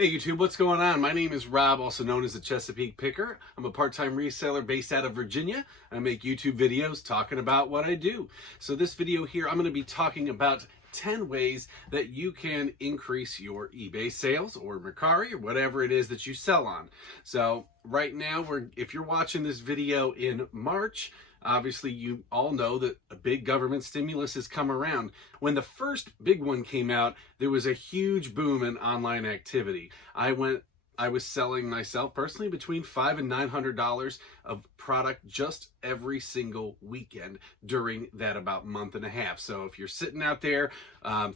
Hey YouTube, what's going on? My name is Rob, also known as the Chesapeake Picker. I'm a part-time reseller based out of Virginia. I make YouTube videos talking about what I do. So this video here, I'm going to be talking about 10 ways that you can increase your eBay sales or Mercari or whatever it is that you sell on. So right now, if you're watching this video in March, obviously you all know that a big government stimulus has come around. When the first big one came out, there was a huge boom in online activity. I was selling myself personally between $500 and $900 of product just every single weekend during that about month and a half. So if you're sitting out there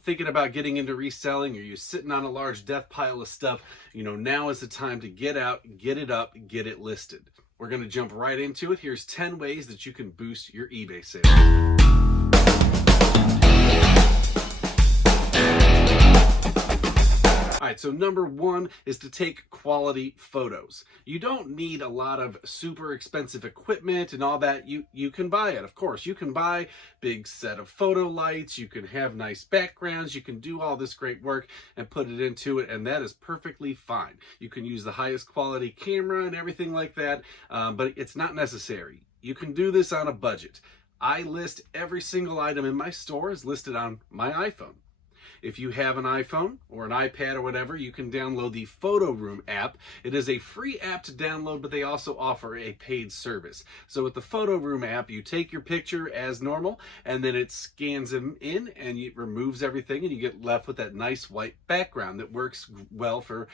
thinking about getting into reselling, or you're sitting on a large death pile of stuff, now is the time to get out, get it up, get it listed. We're going to jump right into it. Here's 10 ways that you can boost your eBay sales. All right, so number one is to take quality photos. You don't need a lot of super expensive equipment and all that. You can buy it, of course. You can buy big set of photo lights. You can have nice backgrounds. You can do all this great work and put it into it, and that is perfectly fine. You can use the highest quality camera and everything like that, but it's not necessary. You can do this on a budget. I list every single item in my store is listed on my iPhone. If you have an iPhone or an iPad or whatever, you can download the Photo Room app. It is a free app to download, but they also offer a paid service. So with the Photo Room app, you take your picture as normal, and then it scans them in and it removes everything, and you get left with that nice white background that works well for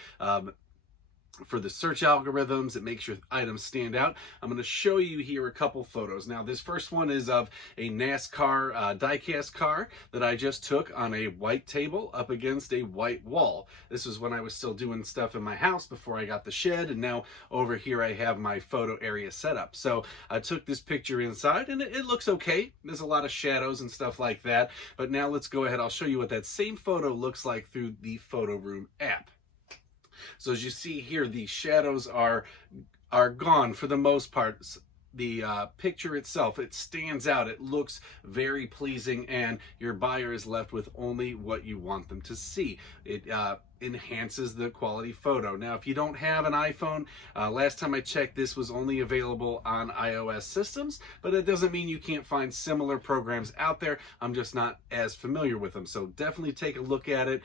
the search algorithms. It makes your items stand out. I'm going to show you here a couple photos. Now, this first one is of a NASCAR die-cast car that I just took on a white table up against a white wall. This was when I was still doing stuff in my house before I got the shed, and now over here I have my photo area set up. So I took this picture inside, and it looks okay. There's a lot of shadows and stuff like that. But now let's go ahead. I'll show you what that same photo looks like through the Photo Room app. So as you see here, the shadows are gone for the most part. The picture itself, it stands out. It looks very pleasing, and your buyer is left with only what you want them to see. It enhances the quality photo. Now, if you don't have an iPhone, last time I checked, this was only available on iOS systems, but it doesn't mean you can't find similar programs out there. I'm just not as familiar with them. So definitely take a look at it.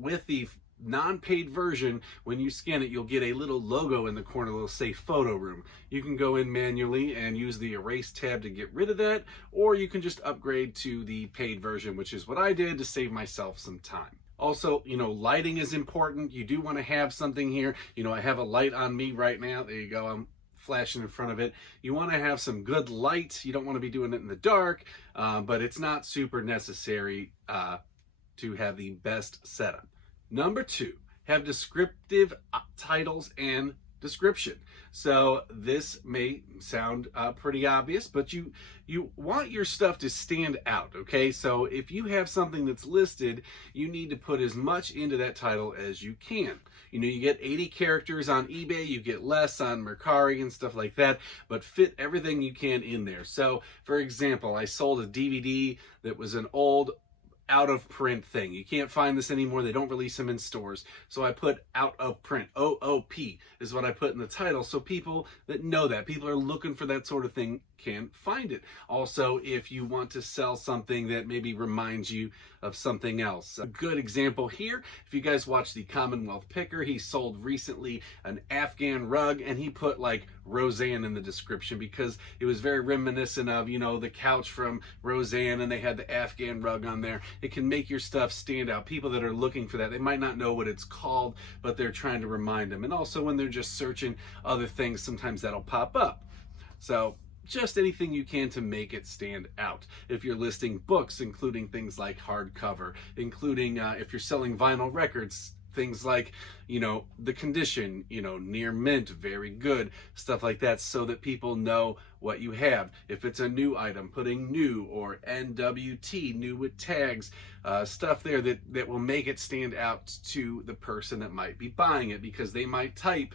With the non-paid version, when you scan it, you'll get a little logo in the corner that'll say Photo Room. You can go in manually and use the erase tab to get rid of that, or you can just upgrade to the paid version, which is what I did to save myself some time. Also, lighting is important. You do want to have something here. I have a light on me right now. There you go. I'm flashing in front of it. You want to have some good light. You don't want to be doing it in the dark, but it's not super necessary to have the best setup. Number two, have descriptive titles and description. So this may sound pretty obvious, but you want your stuff to stand out, okay? So if you have something that's listed, you need to put as much into that title as you can. You get 80 characters on eBay, you get less on Mercari and stuff like that, but fit everything you can in there. So for example, I sold a DVD that was an old out of print thing. You can't find this anymore. They don't release them in stores. So I put out of print. OOP is what I put in the title. So people that know that, people are looking for that sort of thing, can find it. Also, if you want to sell something that maybe reminds you of something else. A good example here, if you guys watch the Commonwealth Picker, he sold recently an Afghan rug, and he put like Roseanne in the description because it was very reminiscent of, the couch from Roseanne, and they had the Afghan rug on there. It can make your stuff stand out. People that are looking for that, they might not know what it's called, but they're trying to remind them. And also when they're just searching other things, sometimes that'll pop up. So just anything you can to make it stand out. If you're listing books, including things like hardcover, including if you're selling vinyl records, things like, the condition, near mint, very good, stuff like that, so that people know what you have. If it's a new item, putting new or NWT, new with tags, stuff there that will make it stand out to the person that might be buying it, because they might type,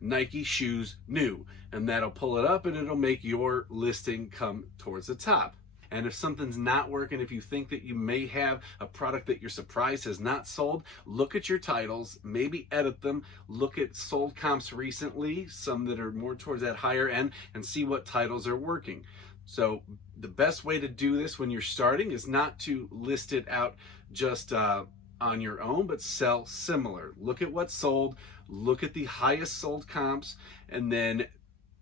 Nike shoes new, and that'll pull it up and it'll make your listing come towards the top. And if something's not working, if you think that you may have a product that you're surprised has not sold, look at your titles, maybe edit them, look at sold comps recently, some that are more towards that higher end, and see what titles are working. So the best way to do this when you're starting is not to list it out just on your own, but sell similar. Look at what's sold, look at the highest sold comps, and then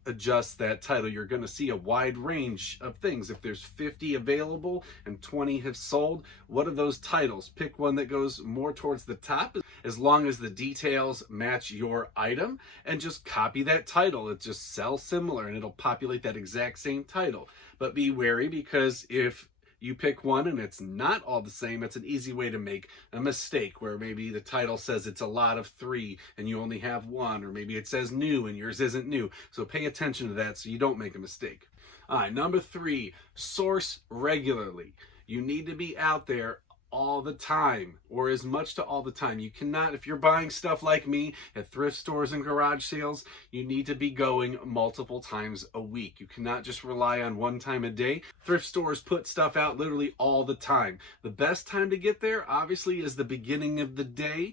adjust that title. You're going to see a wide range of things. If there's 50 available and 20 have sold, what are those titles? Pick one that goes more towards the top, as long as the details match your item, and just copy that title. It just sell similar and it'll populate that exact same title. But be wary, because if you pick one and it's not all the same, it's an easy way to make a mistake, where maybe the title says it's a lot of 3 and you only have 1, or maybe it says new and yours isn't new. So pay attention to that so you don't make a mistake. All right, number 3, source regularly. You need to be out there all the time, or as much to all the time. You cannot, if you're buying stuff like me at thrift stores and garage sales, you need to be going multiple times a week. You cannot just rely on one time a day. Thrift stores put stuff out literally all the time. The best time to get there, obviously, is the beginning of the day.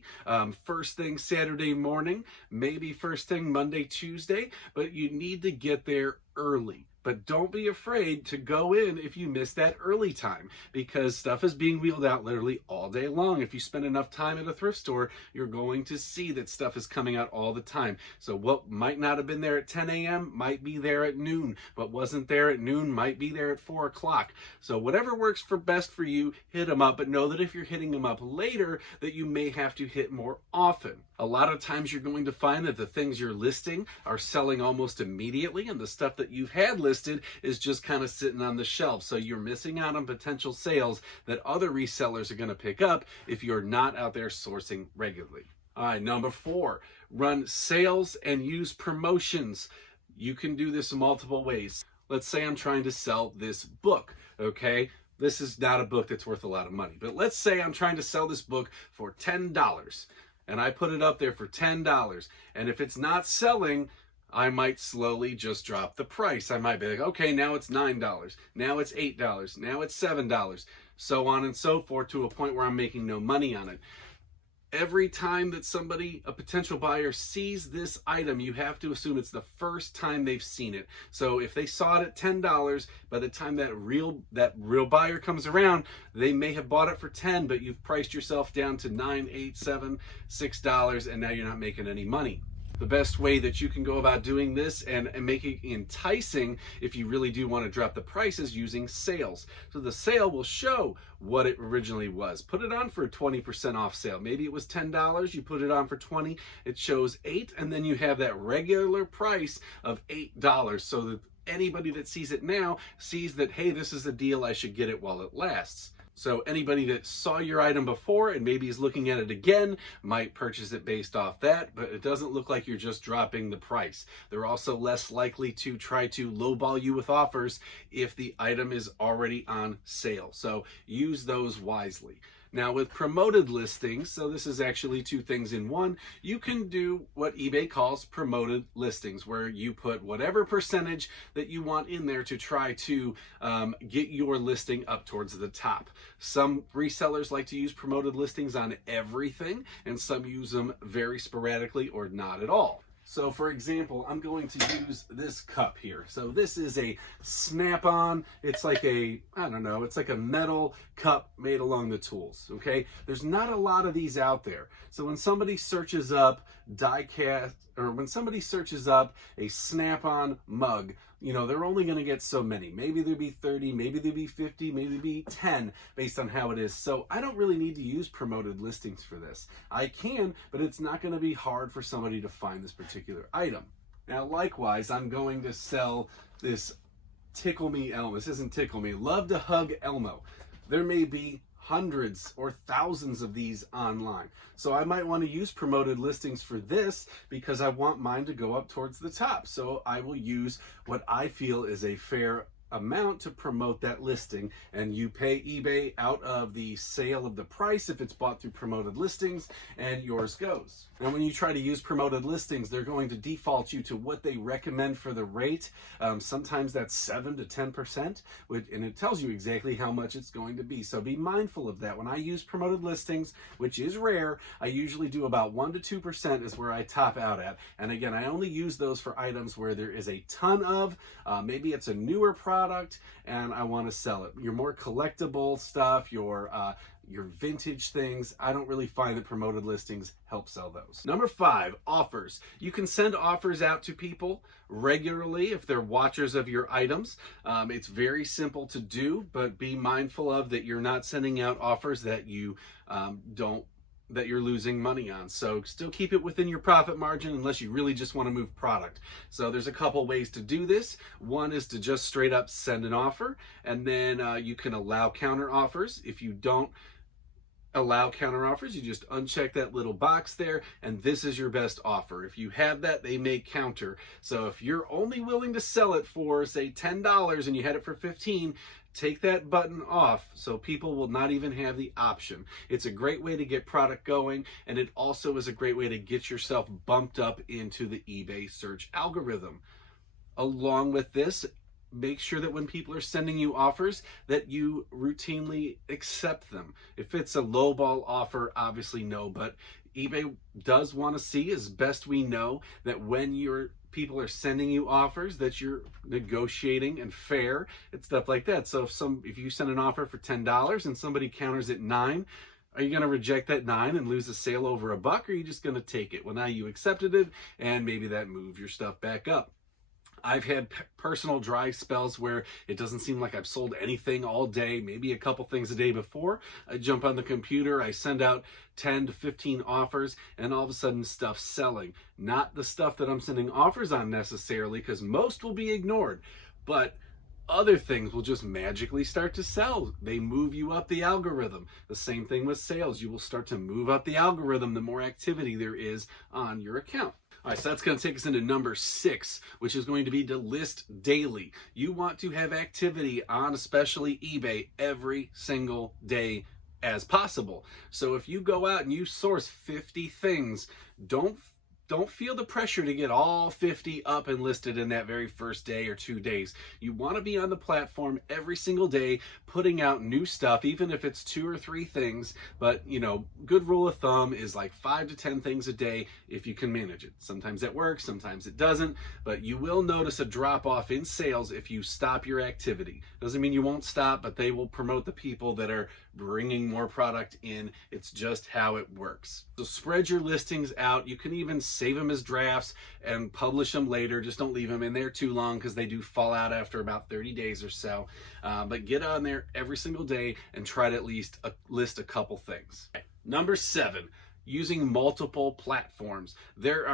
First thing Saturday morning, maybe first thing Monday, Tuesday, but you need to get there early. But don't be afraid to go in if you miss that early time, because stuff is being wheeled out literally all day long. If you spend enough time at a thrift store, you're going to see that stuff is coming out all the time. So what might not have been there at 10 a.m. might be there at noon. What wasn't there at noon might be there at 4 o'clock. So whatever works for best for you, hit them up. But know that if you're hitting them up later, that you may have to hit more often. A lot of times you're going to find that the things you're listing are selling almost immediately, and the stuff that you've had listed is just kind of sitting on the shelf. So you're missing out on potential sales that other resellers are going to pick up if you're not out there sourcing regularly. All right, number 4, run sales and use promotions. You can do this in multiple ways. Let's say I'm trying to sell this book, okay? This is not a book that's worth a lot of money, but let's say I'm trying to sell this book for $10. And I put it up there for $10. And if it's not selling, I might slowly just drop the price. I might be like, okay, now it's $9. Now it's $8. Now it's $7. So on and so forth, to a point where I'm making no money on it. Every time that somebody, a potential buyer, sees this item, you have to assume it's the first time they've seen it. So if they saw it at $10, by the time that real buyer comes around, they may have bought it for $10, but you've priced yourself down to $9, $8, $7, $6, and now you're not making any money. The best way that you can go about doing this and make it enticing, if you really do want to drop the price, is using sales. So the sale will show what it originally was. Put it on for a 20% off sale. Maybe it was $10, you put it on for $20, it shows $8, and then you have that regular price of $8, so that anybody that sees it now sees that, hey, this is a deal, I should get it while it lasts. So anybody that saw your item before and maybe is looking at it again might purchase it based off that, but it doesn't look like you're just dropping the price. They're also less likely to try to lowball you with offers if the item is already on sale. So use those wisely. Now with promoted listings, so this is actually 2 things in one, you can do what eBay calls promoted listings, where you put whatever percentage that you want in there to try to get your listing up towards the top. Some resellers like to use promoted listings on everything, and some use them very sporadically or not at all. So for example, I'm going to use this cup here. So this is a snap-on. It's like a, I don't know, it's like a metal cup made along the tools, okay? There's not a lot of these out there. So when somebody searches up die cast, or when somebody searches up a snap-on mug, you know, they're only going to get so many. Maybe there'll be 30, maybe there'll be 50, maybe there'll be 10 based on how it is. So I don't really need to use promoted listings for this. I can, but it's not going to be hard for somebody to find this particular item. Now, likewise, I'm going to sell this Tickle Me Elmo. This isn't Tickle Me. Love to Hug Elmo. There may be hundreds or thousands of these online. So I might want to use promoted listings for this because I want mine to go up towards the top. So I will use what I feel is a fair amount to promote that listing, and you pay eBay out of the sale of the price if it's bought through promoted listings, and yours goes. And when you try to use promoted listings, they're going to default you to what they recommend for the rate. Sometimes that's 7 to 10%, and it tells you exactly how much it's going to be. So be mindful of that. When I use promoted listings, which is rare, I usually do about 1 to 2% is where I top out at. And again, I only use those for items where there is a ton of, maybe it's a newer product and I want to sell it. Your more collectible stuff, your vintage things, I don't really find that promoted listings help sell those. Number 5, offers. You can send offers out to people regularly if they're watchers of your items. It's very simple to do, but be mindful of that you're not sending out offers that you that you're losing money on. So still keep it within your profit margin unless you really just want to move product. So there's a couple ways to do this. One is to just straight up send an offer, and then you can allow counter offers. If you don't allow counter offers, you just uncheck that little box there, and this is your best offer. If you have that, they may counter. So if you're only willing to sell it for, say, $10 and you had it for $15, take that button off so people will not even have the option. It's a great way to get product going, and it also is a great way to get yourself bumped up into the eBay search algorithm. Along with this, make sure that when people are sending you offers that you routinely accept them. If it's a lowball offer, obviously no, but eBay does want to see, as best we know, that when your people are sending you offers that you're negotiating and fair and stuff like that. So if you send an offer for $10 and somebody counters at $9, are you going to reject that $9 and lose a sale over $1, or are you just going to take it? Well, now you accepted it, and maybe that moved your stuff back up. I've had personal dry spells where it doesn't seem like I've sold anything all day, maybe a couple things a day before. I jump on the computer, I send out 10 to 15 offers, and all of a sudden stuff's selling. Not the stuff that I'm sending offers on necessarily, because most will be ignored, but other things will just magically start to sell. They move you up the algorithm. The same thing with sales. You will start to move up the algorithm the more activity there is on your account. All right, so that's going to take us into number 6, which is going to be to list daily. You want to have activity on especially eBay every single day as possible. So if you go out and you source 50 things, don't feel the pressure to get all 50 up and listed in that very first day or 2 days. You want to be on the platform every single day, putting out new stuff, even if it's 2 or 3 things. But, good rule of thumb is like 5 to 10 things a day if you can manage it. Sometimes it works, sometimes it doesn't, but you will notice a drop off in sales if you stop your activity. Doesn't mean you won't stop, but they will promote the people that are bringing more product in. It's just how it works. So spread your listings out. You can even save them as drafts and publish them later. Just don't leave them in there too long, because they do fall out after about 30 days or so. But get on there every single day and try to at least list a couple things. Number 7, using multiple platforms. There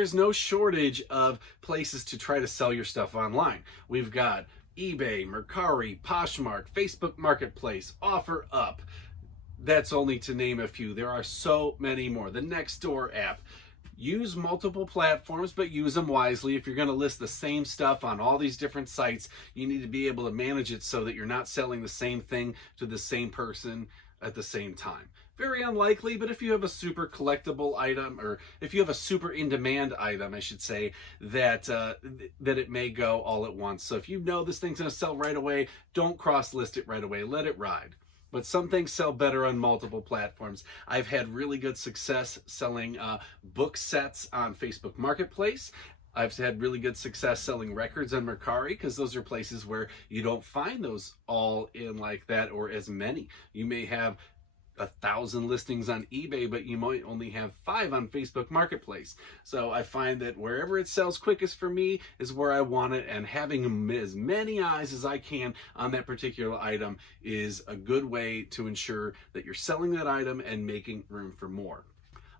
is no shortage of places to try to sell your stuff online. We've got eBay, Mercari, Poshmark, Facebook Marketplace, OfferUp. That's only to name a few. There are so many more. The Nextdoor app. Use multiple platforms, but use them wisely. If you're going to list the same stuff on all these different sites, you need to be able to manage it so that you're not selling the same thing to the same person at the same time. Very unlikely, but if you have a super collectible item, or if you have a super in-demand item, I should say, that it may go all at once. So if you know this thing's going to sell right away, don't cross-list it right away. Let it ride. But some things sell better on multiple platforms. I've had really good success selling book sets on Facebook Marketplace. I've had really good success selling records on Mercari, because those are places where you don't find those all in like that, or as many. You may have 1,000 listings on eBay, but you might only have 5 on Facebook Marketplace. So I find that wherever it sells quickest for me is where I want it, and having as many eyes as I can on that particular item is a good way to ensure that you're selling that item and making room for more.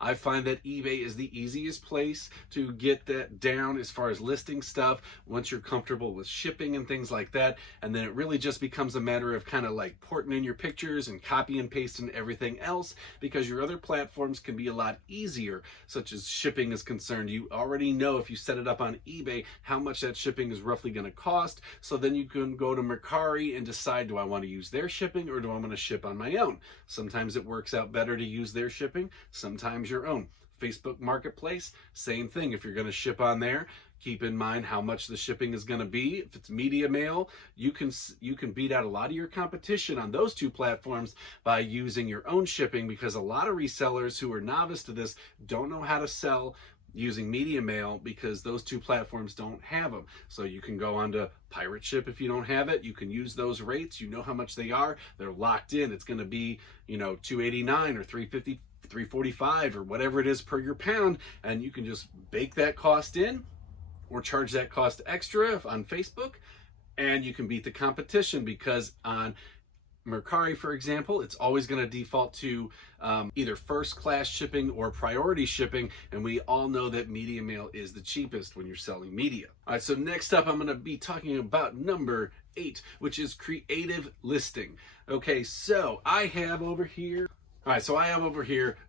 I find that eBay is the easiest place to get that down as far as listing stuff once you're comfortable with shipping and things like that. And then it really just becomes a matter of kind of like porting in your pictures and copy and pasting everything else, because your other platforms can be a lot easier, such as shipping is concerned. You already know if you set it up on eBay how much that shipping is roughly going to cost. So then you can go to Mercari and decide, do I want to use their shipping or do I want to ship on my own? Sometimes it works out better to use their shipping, sometimes your own. Facebook Marketplace, same thing. If you're going to ship on there, keep in mind how much the shipping is going to be. If it's media mail, you can beat out a lot of your competition on those two platforms by using your own shipping, because a lot of resellers who are novice to this don't know how to sell using media mail, because those two platforms don't have them. So you can go on to Pirate Ship if you don't have it. You can use those rates. You know how much they are. They're locked in. It's going to be, $289 or $350, $345 or whatever it is per your pound, and you can just bake that cost in or charge that cost extra on Facebook, and you can beat the competition, because on Mercari, for example, it's always going to default to either first class shipping or priority shipping, and we all know that media mail is the cheapest when you're selling media. All right, so next up I'm going to be talking about number 8, which is creative listing. Okay, so I have over here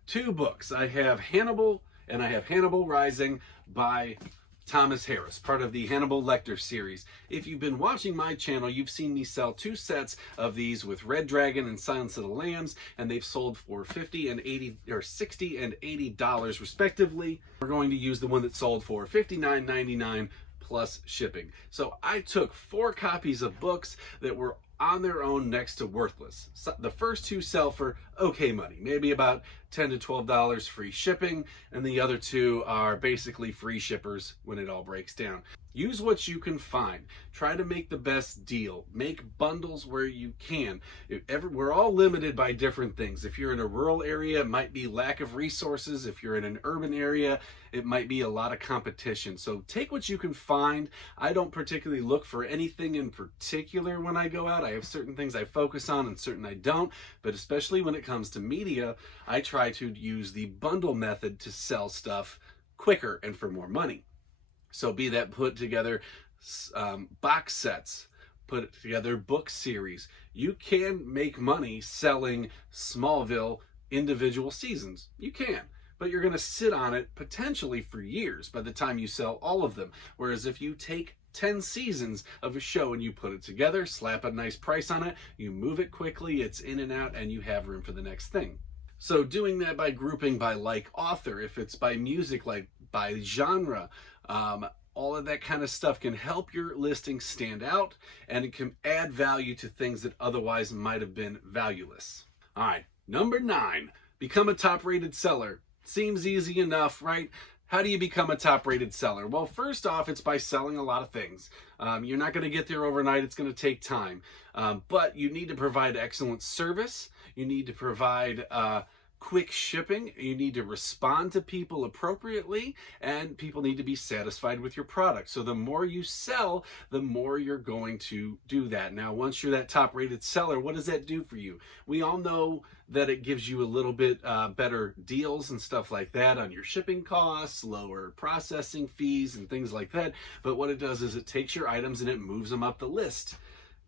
two books. I have Hannibal and I have Hannibal Rising by Thomas Harris, part of the Hannibal Lecter series. If you've been watching my channel, you've seen me sell 2 sets of these with Red Dragon and Silence of the Lambs, and they've sold for $50 and $80 or $60 and $80 respectively. We're going to use the one that sold for $59.99 plus shipping. So I took 4 copies of books that were on their own next to worthless. So the first 2 sell for okay money, maybe about $10 to $12 free shipping, and the other 2 are basically free shippers when it all breaks down. Use what you can find. Try to make the best deal. Make bundles where you can. We're all limited by different things. If you're in a rural area, it might be lack of resources. If you're in an urban area, it might be a lot of competition. So take what you can find. I don't particularly look for anything in particular when I go out. I have certain things I focus on and certain I don't, but especially when it comes to media, I try to use the bundle method to sell stuff quicker and for more money. So be that put together box sets, put together book series. You can make money selling Smallville individual seasons. You can, but you're going to sit on it potentially for years by the time you sell all of them. Whereas if you take 10 seasons of a show and you put it together, slap a nice price on it, you move it quickly, it's in and out, and you have room for the next thing. So doing that by grouping by like author, if it's by music, like by genre, all of that kind of stuff can help your listing stand out, and it can add value to things that otherwise might have been valueless. All right, number 9, become a top-rated seller. Seems easy enough, right? How do you become a top-rated seller? Well, first off, it's by selling a lot of things. You're not going to get there overnight. It's going to take time. But you need to provide excellent service. You need to provide quick shipping. You need to respond to people appropriately, and people need to be satisfied with your product. So the more you sell, the more you're going to do that. Now, once you're that top-rated seller, what does that do for you? We all know that it gives you a little bit better deals and stuff like that on your shipping costs, lower processing fees and things like that. But what it does is it takes your items and it moves them up the list.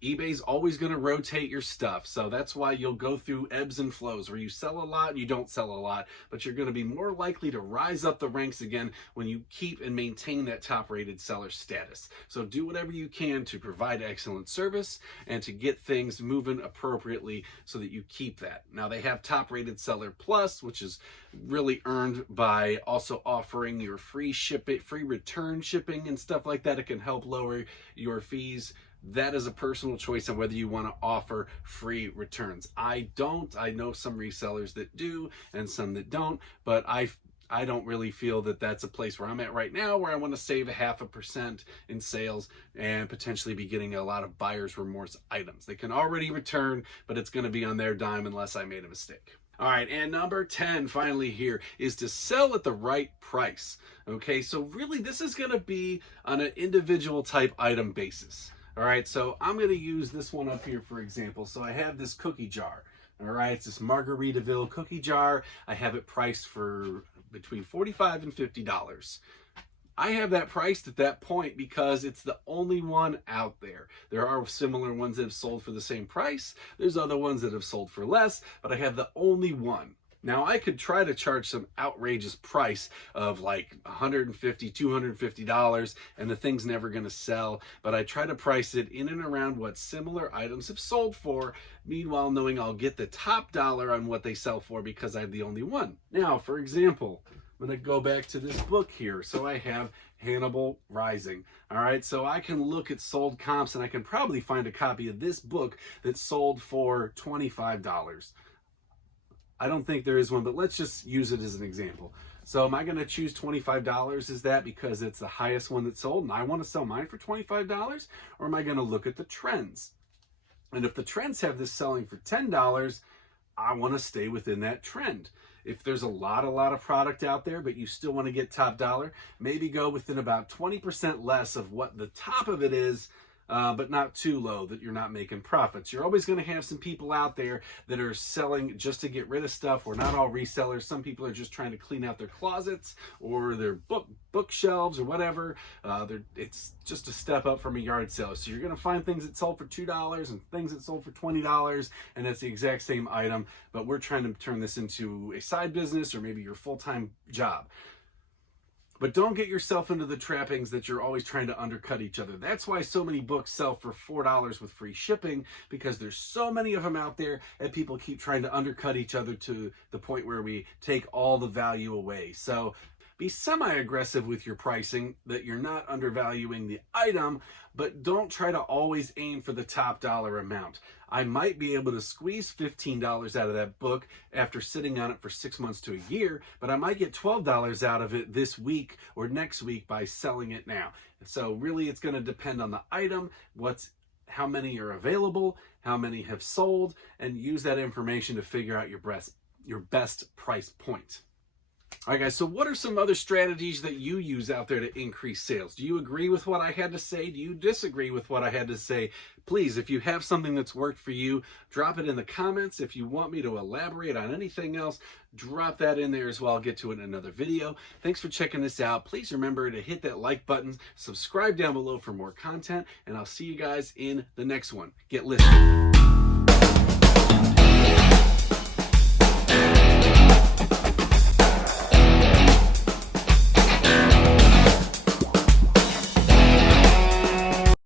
eBay's always going to rotate your stuff, so that's why you'll go through ebbs and flows where you sell a lot and you don't sell a lot, but you're going to be more likely to rise up the ranks again when you keep and maintain that top-rated seller status. So do whatever you can to provide excellent service and to get things moving appropriately so that you keep that. Now, they have Top-Rated Seller Plus, which is really earned by also offering your free return shipping and stuff like that. It can help lower your fees. That is a personal choice on whether you want to offer free returns. I don't. I know some resellers that do and some that don't, but I don't really feel that that's a place where I'm at right now, where I want to save 0.5% in sales and potentially be getting a lot of buyer's remorse items. They can already return, but it's going to be on their dime unless I made a mistake. All right, and number 10 finally here is to sell at the right price. Okay, so really this is going to be on an individual type item basis. All right, so I'm going to use this one up here, for example. So I have this cookie jar. All right, it's this Margaritaville cookie jar. I have it priced for between $45 and $50. I have that priced at that point because it's the only one out there. There are similar ones that have sold for the same price. There's other ones that have sold for less, but I have the only one. Now, I could try to charge some outrageous price of like $150, $250, and the thing's never going to sell, but I try to price it in and around what similar items have sold for, meanwhile knowing I'll get the top dollar on what they sell for because I have the only one. Now, for example, I'm going to go back to this book here. So I have Hannibal Rising. All right, so I can look at sold comps and I can probably find a copy of this book that sold for $25. I don't think there is one, but let's just use it as an example. So am I going to choose $25? Is that because it's the highest one that sold and I want to sell mine for $25? Or am I going to look at the trends? And if the trends have this selling for $10, I want to stay within that trend. If there's a lot of product out there, but you still want to get top dollar, maybe go within about 20% less of what the top of it is, but not too low that you're not making profits. You're always going to have some people out there that are selling just to get rid of stuff. We're not all resellers. Some people are just trying to clean out their closets or their bookshelves or whatever. It's just a step up from a yard sale. So you're going to find things that sold for $2 and things that sold for $20, and it's the exact same item, but we're trying to turn this into a side business or maybe your full-time job. But don't get yourself into the trappings that you're always trying to undercut each other. That's why so many books sell for $4 with free shipping, because there's so many of them out there and people keep trying to undercut each other to the point where we take all the value away. So be semi-aggressive with your pricing, that you're not undervaluing the item, but don't try to always aim for the top dollar amount. I might be able to squeeze $15 out of that book after sitting on it for 6 months to a year, but I might get $12 out of it this week or next week by selling it now. So really it's going to depend on the item, how many are available, how many have sold, and use that information to figure out your best price point. All right, guys, so what are some other strategies that you use out there to increase sales? Do you agree with what I had to say? Do you disagree with what I had to say? Please, if you have something that's worked for you, drop it in the comments. If you want me to elaborate on anything else, drop that in there as well. I'll get to it in another video. Thanks for checking this out. Please remember to hit that like button, subscribe down below for more content, and I'll see you guys in the next one. Get listed.